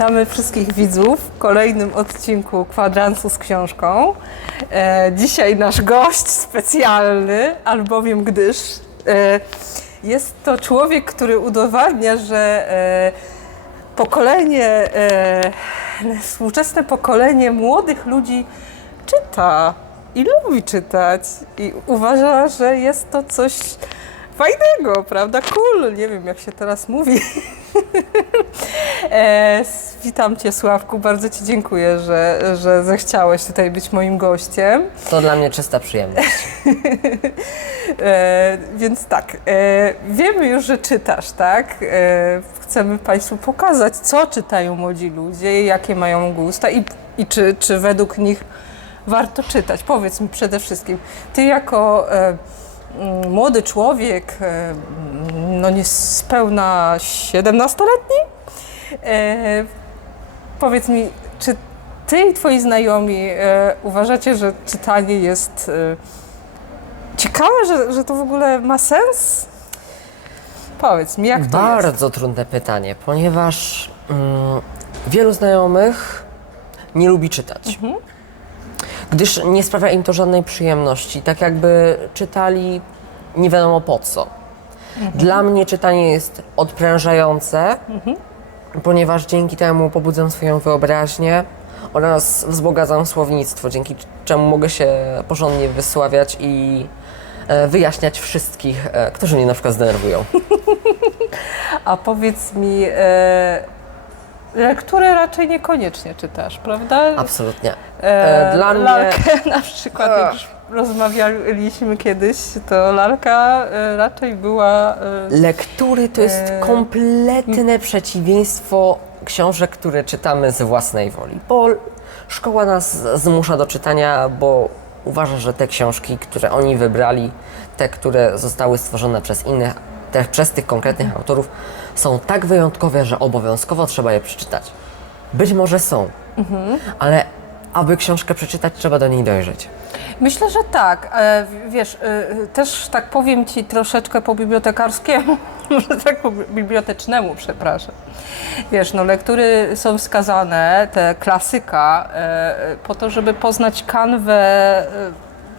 Witamy wszystkich widzów w kolejnym odcinku Kwadransu z książką. E, dzisiaj nasz gość specjalny, albowiem gdyż e, jest to człowiek, który udowadnia, że e, pokolenie, e, współczesne pokolenie młodych ludzi czyta i lubi czytać i uważa, że jest to coś fajnego, prawda? Cool, nie wiem jak się teraz mówi. E, witam Cię Sławku, bardzo Ci dziękuję, że, że zechciałeś tutaj być moim gościem. To dla mnie czysta przyjemność. E, więc tak, e, wiemy już, że czytasz, tak? E, chcemy Państwu pokazać, co czytają młodzi ludzie, jakie mają gusta i, i czy, czy według nich warto czytać. Powiedz mi przede wszystkim, Ty jako e, młody człowiek, e, no niespełna 17-letni, e, powiedz mi, czy Ty i Twoi znajomi e, uważacie, że czytanie jest... E, Ciekawe, że, że to w ogóle ma sens? Powiedz mi, jak to jest? Bardzo trudne pytanie, ponieważ mm, wielu znajomych nie lubi czytać. Mhm. Gdyż nie sprawia im to żadnej przyjemności. Tak jakby czytali nie wiadomo po co. Mhm. Dla mnie czytanie jest odprężające, ponieważ dzięki temu pobudzam swoją wyobraźnię oraz wzbogacam słownictwo, dzięki czemu mogę się porządnie wysławiać i e, wyjaśniać wszystkich, e, którzy mnie na przykład zdenerwują. A powiedz mi, e, lektury raczej niekoniecznie czytasz, prawda? Absolutnie. E, E, dla mnie- na przykład, jak już rozmawialiśmy kiedyś, to lalka e, raczej była... E, Lektury to jest E, kompletne przeciwieństwo książek, które czytamy z własnej woli, bo szkoła nas zmusza do czytania, bo uważa, że te książki, które oni wybrali, te, które zostały stworzone przez innych, te, przez tych konkretnych autorów, są tak wyjątkowe, że obowiązkowo trzeba je przeczytać. Być może są, ale aby książkę przeczytać, trzeba do niej dojrzeć. Myślę, że tak. E, Wiesz, e, też tak powiem Ci troszeczkę po bibliotekarskiemu, może tak po bibliotecznemu, przepraszam. Wiesz, no lektury są wskazane, te klasyka, e, po to, żeby poznać kanwę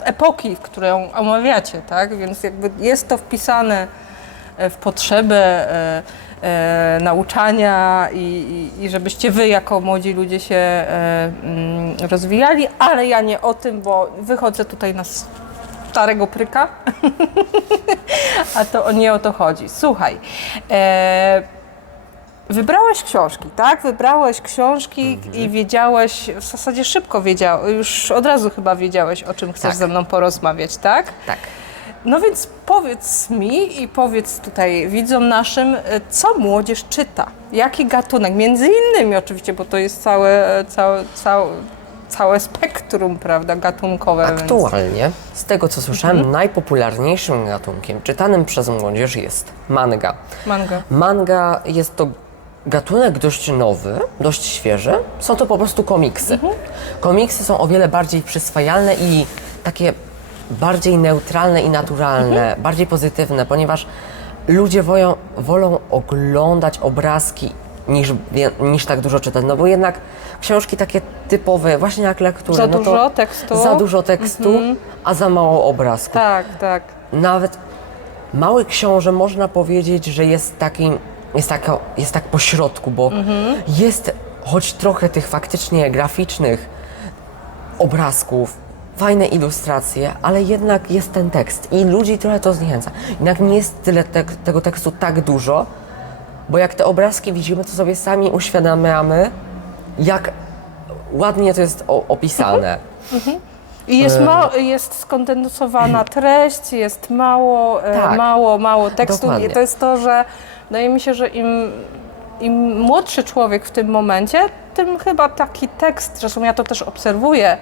epoki, którą omawiacie, tak? Więc jakby jest to wpisane w potrzebę e, e, nauczania i, i, i żebyście wy jako młodzi ludzie się e, mm, rozwijali, ale ja nie o tym, bo wychodzę tutaj na starego pryka, a to nie o to chodzi. Słuchaj, e, wybrałeś książki, tak? Wybrałeś książki i wiedziałeś, w zasadzie szybko wiedziałeś, już od razu chyba wiedziałeś, o czym chcesz Tak. ze mną porozmawiać, tak? Tak. No więc powiedz mi i powiedz tutaj widzom naszym, e, co młodzież czyta? Jaki gatunek? Między innymi oczywiście, bo to jest całe, e, całe, całe, całe spektrum, prawda, gatunkowe. więc- Aktualnie, z tego co słyszałem, najpopularniejszym gatunkiem czytanym przez młodzież jest manga. Manga. Manga jest to gatunek dość nowy, dość świeży. Są to po prostu komiksy. Komiksy są o wiele bardziej przyswajalne i takie bardziej neutralne i naturalne, bardziej pozytywne, ponieważ ludzie wolą, wolą oglądać obrazki niż, niż tak dużo czytać. No bo jednak książki takie typowe, właśnie jak lektury, Za no dużo tekstu? Za dużo tekstu, a za mało obrazków Tak, tak. nawet mały książę można powiedzieć, że jest takim, jest, taka, jest tak po środku, bo jest choć trochę tych faktycznie graficznych obrazków, fajne ilustracje, ale jednak jest ten tekst i ludzi trochę to zniechęca. Jednak nie jest tyle tek- tego tekstu tak dużo, bo jak te obrazki widzimy, to sobie sami uświadamiamy, jak ładnie to jest o- opisane. I jest, ma, jest skondensowana treść, jest mało, e, Tak. mało, mało tekstu. Dokładnie. I to jest to, że wydaje mi się, że im, im młodszy człowiek w tym momencie, tym chyba taki tekst, zresztą ja to też obserwuję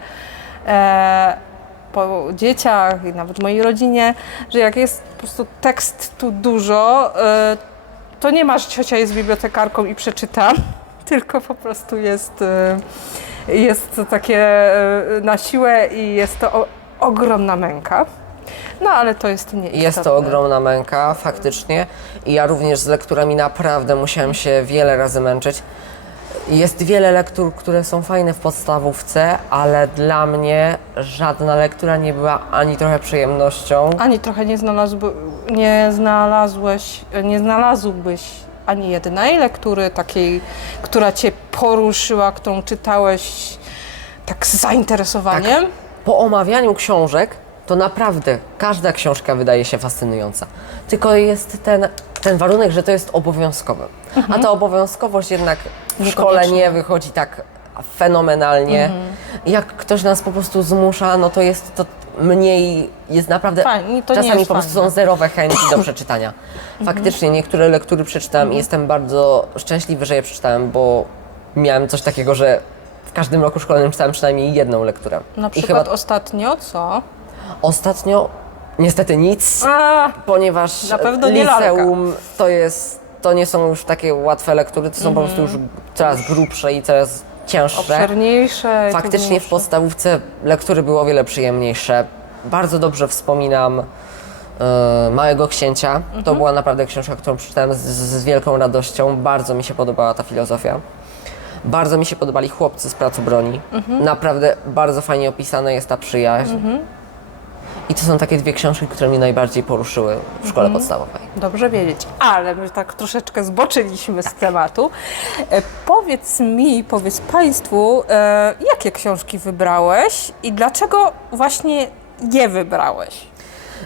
po dzieciach i nawet mojej rodzinie, że jak jest po prostu tekstu dużo, e, to nie ma, że ciocia jest bibliotekarką i przeczyta, tylko po prostu jest, e, jest to takie e, na siłę i jest to ogromna męka. No ale to jest nieistotne. Jest to ogromna męka, faktycznie. I ja również z lekturami naprawdę musiałem się wiele razy męczyć. Jest wiele lektur, które są fajne w podstawówce, ale dla mnie żadna lektura nie była ani trochę przyjemnością. Ani trochę nie, znalazłby, nie znalazłeś, nie znalazłbyś ani jednej lektury takiej, która cię poruszyła, którą czytałeś tak z zainteresowaniem? Po omawianiu książek, to naprawdę każda książka wydaje się fascynująca. Tylko jest ten, ten warunek, że to jest obowiązkowe. A ta obowiązkowość jednak w szkole nie wychodzi tak fenomenalnie. Jak ktoś nas po prostu zmusza, no to jest to mniej, jest naprawdę. Fajnie, to nie czasami jest po prostu fajne. są zerowe chęci do przeczytania. Faktycznie niektóre lektury przeczytałem i jestem bardzo szczęśliwy, że je przeczytałem, bo miałem coś takiego, że w każdym roku szkolnym czytałem przynajmniej jedną lekturę. Na I przykład chyba ostatnio co? Ostatnio niestety nic, A, ponieważ Na pewno nie lalka. liceum to jest, to nie są już takie łatwe lektury, to są po prostu już coraz grubsze i coraz cięższe. obszerniejsze. Faktycznie w trudniejsze. podstawówce lektury były o wiele przyjemniejsze. Bardzo dobrze wspominam e, Małego Księcia. Mhm. To była naprawdę książka, którą przeczytałem z, z wielką radością. Bardzo mi się podobała ta filozofia. Bardzo mi się podobali chłopcy z pracy broni. Mhm. Naprawdę bardzo fajnie opisana jest ta przyjaźń. I to są takie dwie książki, które mnie najbardziej poruszyły w szkole Mhm. podstawowej. Dobrze wiedzieć, ale my tak troszeczkę zboczyliśmy z tematu. E, powiedz mi, powiedz Państwu, e, jakie książki wybrałeś i dlaczego właśnie je wybrałeś?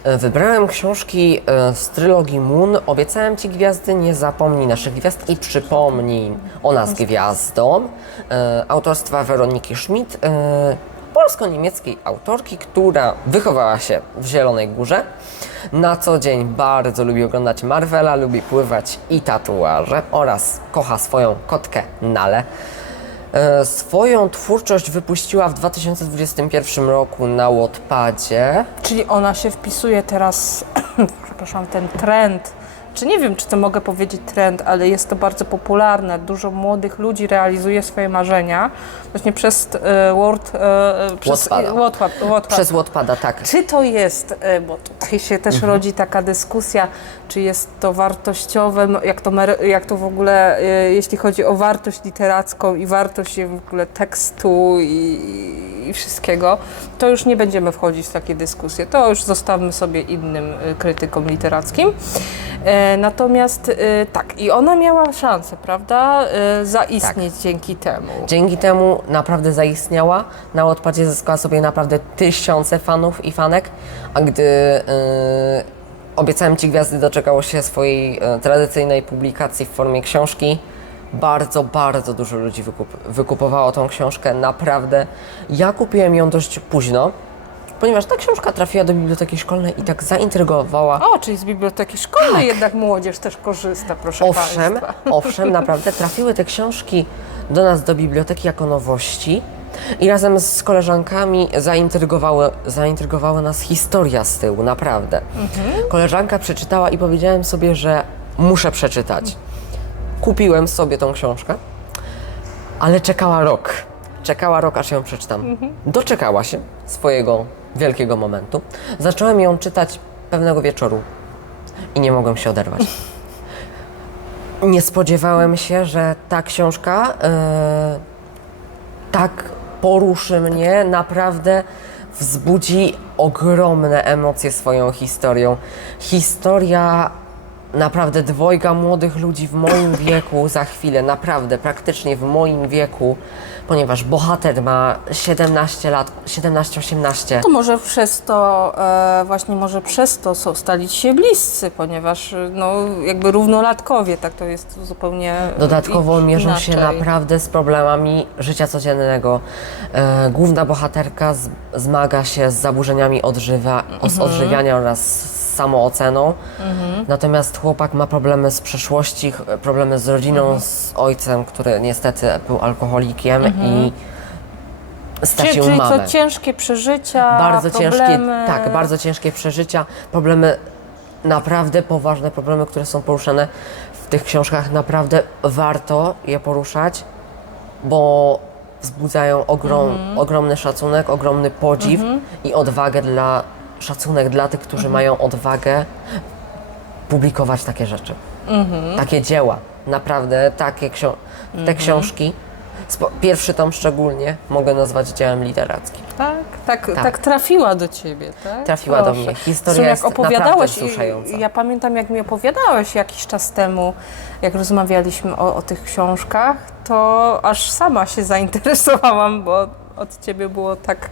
E, Wybrałem książki e, z trylogii Moon. Obiecałem Ci gwiazdy, nie zapomnij naszych gwiazd i przypomnij o nas gwiazdom. E, Autorstwa Weroniki Schmidt, polsko-niemieckiej autorki, która wychowała się w Zielonej Górze. Na co dzień bardzo lubi oglądać Marvela, lubi pływać i tatuaże oraz kocha swoją kotkę Nale. Swoją twórczość wypuściła w 2021 roku na Wattpadzie. Czyli ona się wpisuje teraz, przepraszam, ten trend, czy nie wiem, czy to mogę powiedzieć trend, ale jest to bardzo popularne. Dużo młodych ludzi realizuje swoje marzenia właśnie przez e, Word, e, przez Wattpada. Wattpad, Wattpad. Przez Wattpada, tak. Czy to jest, e, bo tutaj się też Mhm. rodzi taka dyskusja, czy jest to wartościowe, m- jak to, jak to w ogóle, e, jeśli chodzi o wartość literacką i wartość w ogóle tekstu i, i wszystkiego, to już nie będziemy wchodzić w takie dyskusje. To już zostawmy sobie innym e, krytykom literackim. E, Natomiast e, tak, i ona miała szansę, prawda, e, zaistnieć dzięki temu. Dzięki temu naprawdę zaistniała. Na Wattpadzie zyskała sobie naprawdę tysiące fanów i fanek, a gdy Obiecałem Ci Gwiazdy doczekało się swojej e, tradycyjnej publikacji w formie książki, bardzo, bardzo dużo ludzi wykup, wykupowało tą książkę, naprawdę. Ja kupiłem ją dość późno, ponieważ ta książka trafiła do biblioteki szkolnej i tak zaintrygowała. O, czyli z biblioteki szkolnej jednak młodzież też korzysta, proszę Tak. Owszem, Państwa. owszem, naprawdę trafiły te książki do nas do biblioteki jako nowości i razem z koleżankami zaintrygowały, zaintrygowała nas historia z tyłu, naprawdę. Koleżanka przeczytała i powiedziałem sobie, że muszę przeczytać. Kupiłem sobie tą książkę, ale czekała rok. Czekała rok, aż ją przeczytam. Doczekała się swojego wielkiego momentu. Zacząłem ją czytać pewnego wieczoru i nie mogłem się oderwać. Nie spodziewałem się, że ta książka e, tak poruszy mnie, naprawdę wzbudzi ogromne emocje swoją historią. Historia naprawdę dwojga młodych ludzi w moim wieku za chwilę, naprawdę, praktycznie w moim wieku, ponieważ bohater ma 17 lat, 17-18. To może przez to, e, właśnie może przez to są stali ci się bliscy, ponieważ e, no, jakby równolatkowie, tak to jest zupełnie e, Dodatkowo i- mierzą się inaczej. naprawdę z problemami życia codziennego. E, główna bohaterka z, zmaga się z zaburzeniami odżywa, Mhm. z odżywiania oraz z samooceną. Natomiast chłopak ma problemy z przeszłości, ch- problemy z rodziną, Mhm. z ojcem, który niestety był alkoholikiem i Czyli, stracił czyli mamę. to ciężkie przeżycia, bardzo problemy. ciężkie, tak, bardzo ciężkie przeżycia, problemy, naprawdę poważne problemy, które są poruszane w tych książkach. Naprawdę warto je poruszać, bo wzbudzają ogrom, Mhm. ogromny szacunek, ogromny podziw i odwagę dla, szacunek dla tych, którzy Mhm. mają odwagę publikować takie rzeczy, Mhm. takie dzieła. Naprawdę takie ksio- te Mhm. książki, pierwszy tom szczególnie, mogę nazwać dziełem literackim. Tak, tak, tak. Tak. trafiła do ciebie, tak? Trafiła do Proszę. mnie. Historia Zresztą jak jest opowiadałeś, i- ja pamiętam jak mi opowiadałeś jakiś czas temu, jak rozmawialiśmy o, o tych książkach, to aż sama się zainteresowałam, bo od ciebie było tak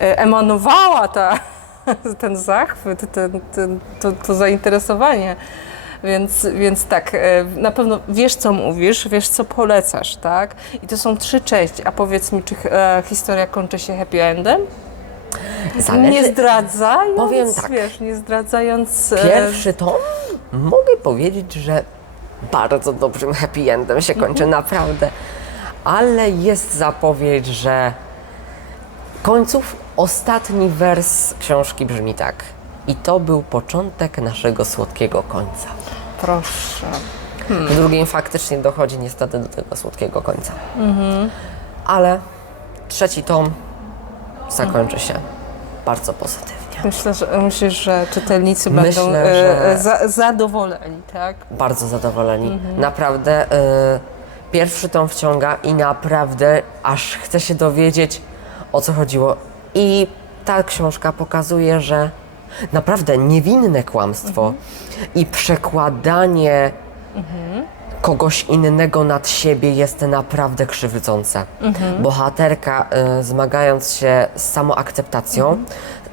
e, emanowała ta, ten zachwyt, ten, ten, to, to zainteresowanie. Więc, więc tak, e, na pewno wiesz, co mówisz, wiesz, co polecasz, tak? I to są trzy części. A powiedz mi, czy e, historia kończy się happy endem? Zależy- Nie zdradzając, Powiem tak. wiesz, nie zdradzając... e, Pierwszy tom mogę powiedzieć, że bardzo dobrym happy endem się kończy, Mhm. naprawdę. Ale jest zapowiedź, że końców ostatni wers książki brzmi tak. I to był początek naszego słodkiego końca. Proszę. W drugim faktycznie dochodzi niestety do tego słodkiego końca. Mhm. Ale trzeci tom zakończy się bardzo pozytywnie. Myślę, że, że czytelnicy Myślę, będą że- e, za, zadowoleni, tak? bardzo zadowoleni. Naprawdę y, pierwszy tom wciąga i naprawdę aż chce się dowiedzieć o co chodziło. I ta książka pokazuje, że naprawdę niewinne kłamstwo i przekładanie kogoś innego nad siebie jest naprawdę krzywdzące. Bohaterka, y, zmagając się z samoakceptacją,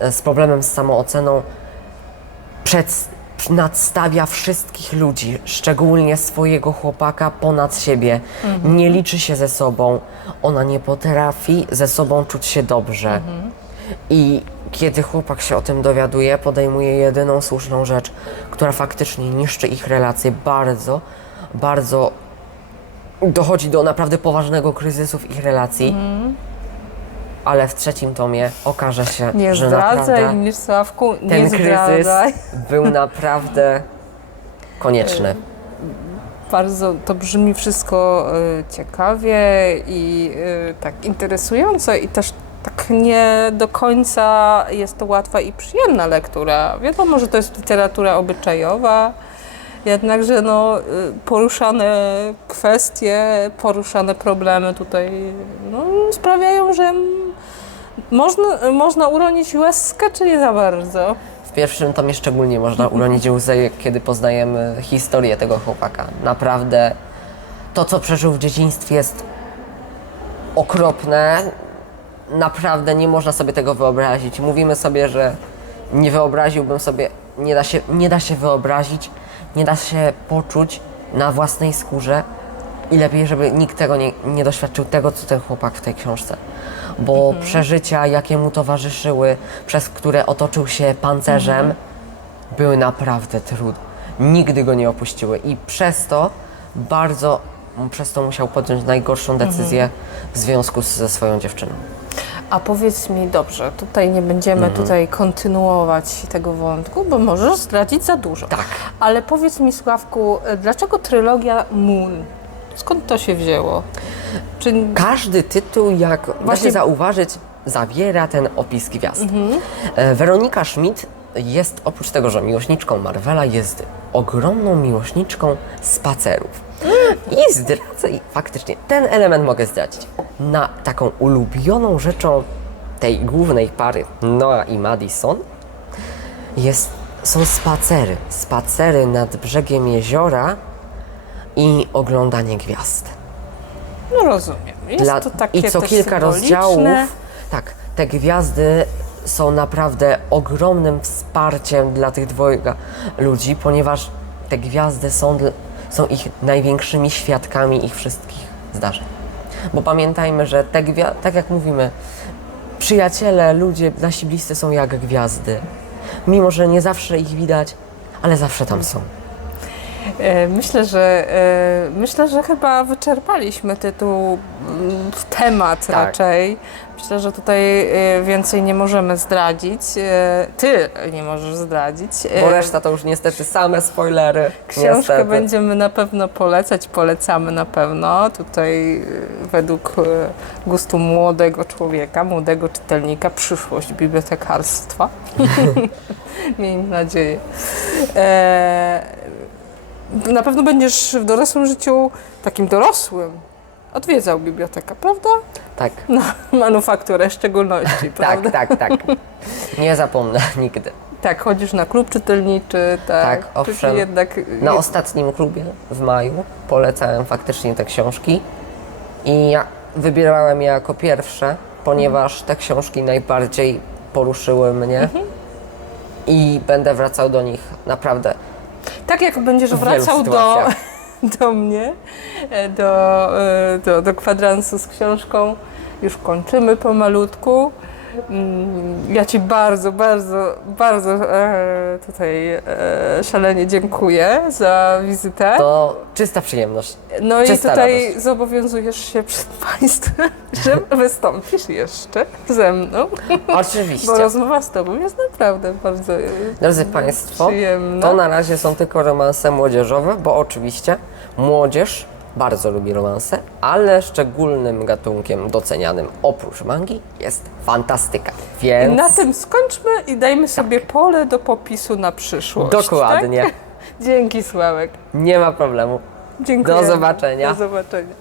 y, z problemem z samooceną, przed, nadstawia wszystkich ludzi, szczególnie swojego chłopaka, ponad siebie. Nie liczy się ze sobą. Ona nie potrafi ze sobą czuć się dobrze. I kiedy chłopak się o tym dowiaduje, podejmuje jedyną słuszną rzecz, która faktycznie niszczy ich relacje bardzo, bardzo dochodzi do naprawdę poważnego kryzysu w ich relacji. Ale w trzecim tomie okaże się, Nie że zdradzaj naprawdę mnie, Sławku, nie ten kryzys zdradzaj. był naprawdę konieczny. Bardzo to brzmi wszystko e, ciekawie i e, tak interesująco i też tak nie do końca jest to łatwa i przyjemna lektura. Wiadomo, że to jest literatura obyczajowa, jednakże no, y, poruszane kwestie, poruszane problemy tutaj no, sprawiają, że można, można uronić łezkę, czy nie za bardzo. W pierwszym tomie szczególnie można uronić łzę, kiedy poznajemy historię tego chłopaka. Naprawdę to, co przeżył w dzieciństwie jest okropne. Naprawdę nie można sobie tego wyobrazić. Mówimy sobie, że nie wyobraziłbym sobie, nie da się, nie da się wyobrazić, nie da się poczuć na własnej skórze i lepiej, żeby nikt tego nie, nie doświadczył tego, co ten chłopak w tej książce. Bo przeżycia, jakie mu towarzyszyły, przez które otoczył się pancerzem, były naprawdę trudne. Nigdy go nie opuściły i przez to bardzo, przez to musiał podjąć najgorszą decyzję w związku ze swoją dziewczyną. A powiedz mi, dobrze, tutaj nie będziemy Mhm. tutaj kontynuować tego wątku, bo możesz zdradzić za dużo. Tak. Ale powiedz mi, Sławku, dlaczego trylogia Moon? Skąd to się wzięło? Czy Każdy tytuł, jak da Właśnie- się zauważyć, zawiera ten opis gwiazd. E, Weronika Schmidt jest, oprócz tego, że miłośniczką Marvela, jest ogromną miłośniczką spacerów. I zdradzę, i faktycznie ten element mogę zdradzić. Na taką ulubioną rzeczą tej głównej pary, Noah i Madison, jest, są spacery. Spacery nad brzegiem jeziora i oglądanie gwiazd. no rozumiem. Jest Dla- to takie I co kilka rozdziałów, tak, te gwiazdy są naprawdę ogromnym wsparciem dla tych dwojga ludzi, ponieważ te gwiazdy są, są ich największymi świadkami ich wszystkich zdarzeń. Bo pamiętajmy, że te gwiazdy, tak jak mówimy, przyjaciele, ludzie, nasi bliscy są jak gwiazdy. Mimo, że nie zawsze ich widać, ale zawsze tam są. E, Myślę, że e, myślę, że chyba wyczerpaliśmy tytuł, mm, temat Tak. raczej. Myślę, że tutaj e, więcej nie możemy zdradzić. Ty nie możesz zdradzić. Bo reszta to już niestety same spoilery. Książkę niestety. będziemy na pewno polecać, polecamy na pewno. Tutaj według gustu młodego człowieka, młodego czytelnika, przyszłość bibliotekarstwa. Miejmy nadzieję. E, na pewno będziesz w dorosłym życiu, takim dorosłym, odwiedzał bibliotekę, prawda? Tak, No, manufakturę w szczególności, prawda? tak, tak, tak. Nie zapomnę nigdy. Tak, chodzisz na klub czytelniczy, tak. Tak, owszem. Czyli jednak Na jest- ostatnim klubie w maju polecałem faktycznie te książki i ja wybierałem je jako pierwsze, ponieważ te książki najbardziej poruszyły mnie Mhm. i będę wracał do nich naprawdę. Tak jak będziesz wracał do, do mnie, e, do, e, do, do kwadransu z książką, już kończymy pomalutku. Mm, Ja Ci bardzo, bardzo, bardzo e, tutaj e, szalenie dziękuję za wizytę. To czysta przyjemność. No i czysta tutaj radość. zobowiązujesz się przed Państwem, że wystąpisz jeszcze ze mną, bo Oczywiście. rozmowa z Tobą jest naprawdę bardzo e, Drodzy Państwo, przyjemna. to na razie są tylko romanse młodzieżowe, bo oczywiście młodzież bardzo lubi romanse, ale szczególnym gatunkiem docenianym oprócz mangi jest fantastyka. Więc Na tym skończmy i dajmy sobie pole do popisu na przyszłość. dokładnie, Tak? Dzięki Sławek. nie ma problemu. Dziękuję. Do zobaczenia. Do zobaczenia.